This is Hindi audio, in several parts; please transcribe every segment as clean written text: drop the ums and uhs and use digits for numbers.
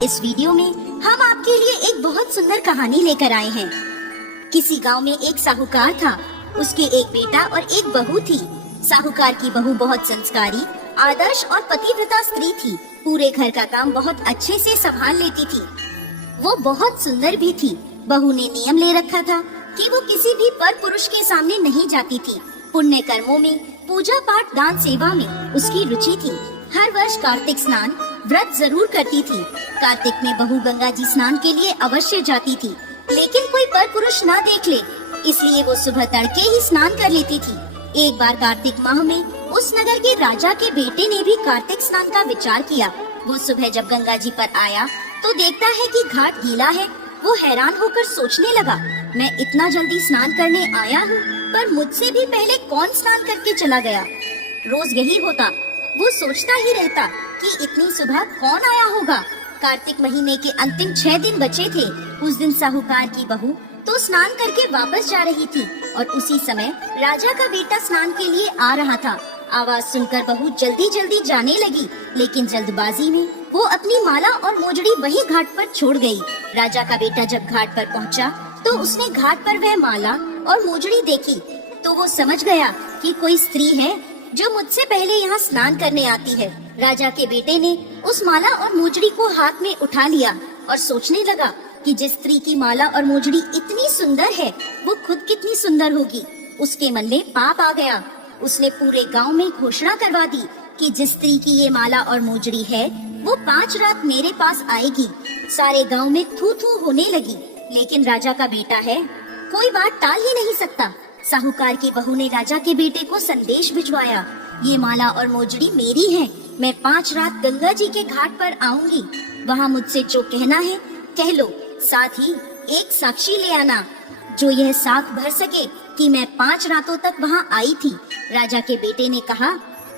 इस वीडियो में हम आपके लिए एक बहुत सुंदर कहानी लेकर आए हैं। किसी गांव में एक साहूकार था। उसके एक बेटा और एक बहू थी। साहूकार की बहू बहुत संस्कारी, आदर्श और पतिव्रता स्त्री थी। पूरे घर का काम बहुत अच्छे से संभाल लेती थी। वो बहुत सुंदर भी थी। बहू ने नियम ले रखा था कि वो किसी भी पर पुरुष के सामने नहीं जाती थी। पुण्य कर्मों में, पूजा पाठ, दान सेवा में उसकी रुचि थी। हर वर्ष कार्तिक स्नान व्रत जरूर करती थी। कार्तिक में बहू गंगा जी स्नान के लिए अवश्य जाती थी, लेकिन कोई पर पुरुष ना देख ले, इसलिए वो सुबह तड़के ही स्नान कर लेती थी। एक बार कार्तिक माह में उस नगर के राजा के बेटे ने भी कार्तिक स्नान का विचार किया। वो सुबह जब गंगा जी पर आया तो देखता है कि घाट गीला है। वो हैरान होकर सोचने लगा, मैं इतना जल्दी स्नान करने आया हूँ, पर मुझसे भी पहले कौन स्नान करके चला गया। रोज यही होता। वो सोचता ही रहता कि इतनी सुबह कौन आया होगा। कार्तिक महीने के अंतिम 6 दिन बचे थे। उस दिन साहूकार की बहू तो स्नान करके वापस जा रही थी और उसी समय राजा का बेटा स्नान के लिए आ रहा था। आवाज सुनकर बहू जल्दी जल्दी जाने लगी, लेकिन जल्दबाजी में वो अपनी माला और मोजड़ी वही घाट पर छोड़ गई। राजा का बेटा जब घाट पर पहुंचा तो उसने घाट पर वह माला और मोजड़ी देखी तो वो समझ गया कि कोई स्त्री है जो मुझसे पहले यहाँ स्नान करने आती है। राजा के बेटे ने उस माला और मोजड़ी को हाथ में उठा लिया और सोचने लगा कि जिस स्त्री की माला और मोजड़ी इतनी सुंदर है, वो खुद कितनी सुंदर होगी। उसके मन में पाप आ गया। उसने पूरे गांव में घोषणा करवा दी कि जिस स्त्री की ये माला और मोजड़ी है, वो 5 रात मेरे पास आएगी। सारे गाँव में थू थू होने लगी, लेकिन राजा का बेटा है, कोई बात टाल ही नहीं सकता। साहूकार की बहू ने राजा के बेटे को संदेश भिजवाया, ये माला और मोजड़ी मेरी है। मैं 5 रात गंगा जी के घाट पर आऊंगी। वहाँ मुझसे जो कहना है कह लो। साथ ही एक साक्षी ले आना जो यह साख भर सके कि मैं 5 रातों तक वहाँ आई थी। राजा के बेटे ने कहा,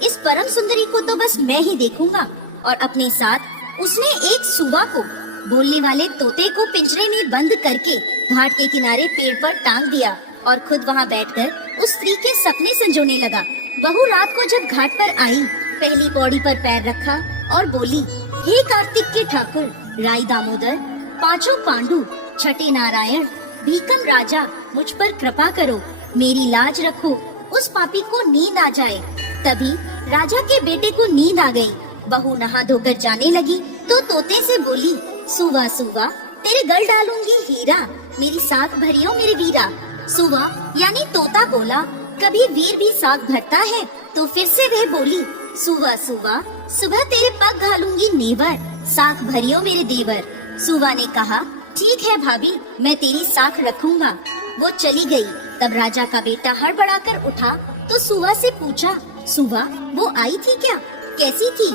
इस परम सुंदरी को तो बस मैं ही देखूंगा। और अपने साथ उसने एक सुवा को, बोलने वाले तोते को पिंजरे में बंद करके घाट के किनारे पेड़ पर टांग दिया और खुद वहाँ बैठकर उस स्त्री के सपने संजोने लगा। बहू रात को जब घाट पर आई, पहली पौड़ी पर पैर रखा और बोली, हे कार्तिक के ठाकुर, राई दामोदर, 5 पांडु, छठे नारायण, भीकम राजा, मुझ पर कृपा करो, मेरी लाज रखो, उस पापी को नींद आ जाए। तभी राजा के बेटे को नींद आ गई। बहू नहा धोकर जाने लगी तो तोते से बोली, सुवा सुवा, तेरे गल डालूंगी हीरा, मेरी साख भरियो मेरे वीरा। सुवा यानी तोता बोला, कभी वीर भी साख भरता है। तो फिर से वह बोली, सुवा सुवा, सुबह तेरे पग घालूंगी नेवर, साख भरियो मेरे देवर। सुवा ने कहा, ठीक है भाभी, मैं तेरी साख रखूंगा। वो चली गई। तब राजा का बेटा हड़बड़ाकर उठा तो सुवा से पूछा, सुवा वो आई थी क्या, कैसी थी?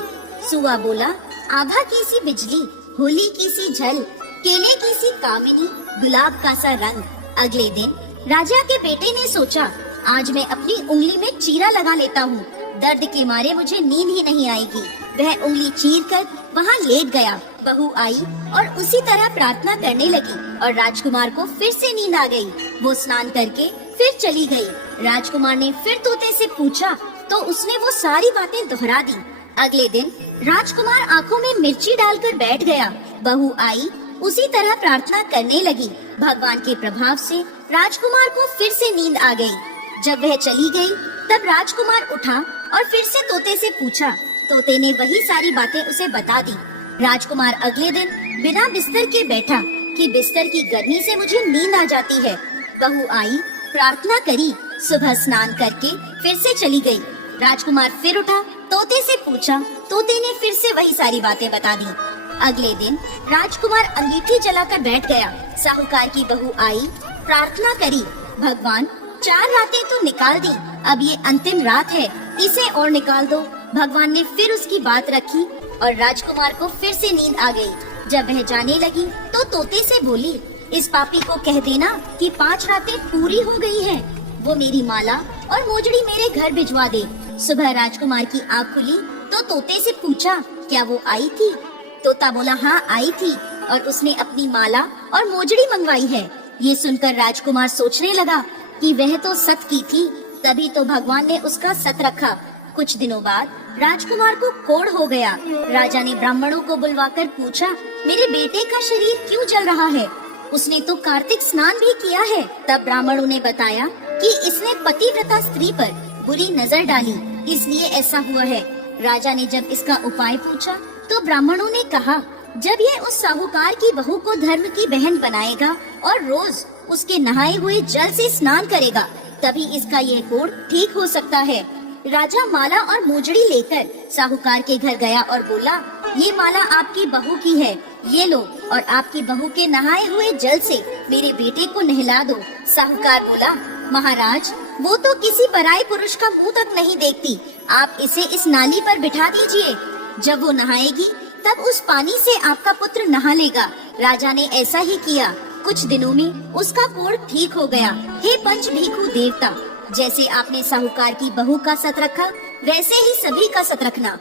सुवा बोला, आभा की सी बिजली, होली की सी झल, केले की सी कामिनी, गुलाब का सा रंग। अगले दिन राजा के बेटे ने सोचा, आज मैं अपनी उंगली में चीरा लगा लेता हूँ, दर्द के मारे मुझे नींद ही नहीं आएगी। वह उंगली चीर कर वहाँ लेट गया। बहू आई और उसी तरह प्रार्थना करने लगी और राजकुमार को फिर से नींद आ गई। वो स्नान करके फिर चली गई। राजकुमार ने फिर तोते से पूछा तो उसने वो सारी बातें दोहरा दी। अगले दिन राजकुमार आँखों में मिर्ची डालकर बैठ गया। बहू आई, उसी तरह प्रार्थना करने लगी। भगवान के प्रभाव से राजकुमार को फिर से नींद आ गई। जब वह चली गई तब राजकुमार उठा और फिर से तोते से पूछा। तोते ने वही सारी बातें उसे बता दी। राजकुमार अगले दिन बिना बिस्तर के बैठा कि बिस्तर की गर्मी से मुझे नींद आ जाती है। बहू आई, प्रार्थना करी, सुबह स्नान करके फिर से चली गई। राजकुमार फिर उठा, तोते से पूछा। तोते ने फिर से वही सारी बातें बता दी। अगले दिन राजकुमार अंगीठी जलाकर बैठ गया। साहूकार की बहू आई, प्रार्थना करी, भगवान 4 रातें तो निकाल दी, अब ये अंतिम रात है, इसे और निकाल दो। भगवान ने फिर उसकी बात रखी और राजकुमार को फिर से नींद आ गई। जब वह जाने लगी तो तोते से बोली, इस पापी को कह देना कि 5 रातें पूरी हो गई हैं, वो मेरी माला और मोजड़ी मेरे घर भिजवा दे। सुबह राजकुमार की आँख खुली तो तोते से पूछा, क्या वो आई थी? तोता बोला, हाँ आई थी और उसने अपनी माला और मोजड़ी मंगवाई है। ये सुनकर राजकुमार सोचने लगा कि वह तो सत की थी, तभी तो भगवान ने उसका सत रखा। कुछ दिनों बाद राजकुमार को कोढ़ हो गया। राजा ने ब्राह्मणों को बुलवाकर पूछा, मेरे बेटे का शरीर क्यों जल रहा है? उसने तो कार्तिक स्नान भी किया है। तब ब्राह्मणों ने बताया कि इसने पतिव्रता स्त्री पर बुरी नजर डाली, इसलिए ऐसा हुआ है। राजा ने जब इसका उपाय पूछा तो ब्राह्मणों ने कहा, जब ये उस साहूकार की बहू को धर्म की बहन बनाएगा और रोज उसके नहाए हुए जल से स्नान करेगा, तभी इसका ये कोढ़ ठीक हो सकता है। राजा माला और मोजड़ी लेकर साहूकार के घर गया और बोला, ये माला आपकी बहू की है, ये लो और आपकी बहू के नहाए हुए जल से मेरे बेटे को नहला दो। साहूकार बोला, महाराज, वो तो किसी पराये पुरुष का मुंह तक नहीं देखती, आप इसे इस नाली पर बिठा दीजिए। जब वो नहाएगी तब उस पानी से आपका पुत्र नहा लेगा। राजा ने ऐसा ही किया। कुछ दिनों में उसका कोढ़ ठीक हो गया। हे पंच भिखु देवता, जैसे आपने साहूकार की बहू का सत रखा, वैसे ही सभी का सत रखना।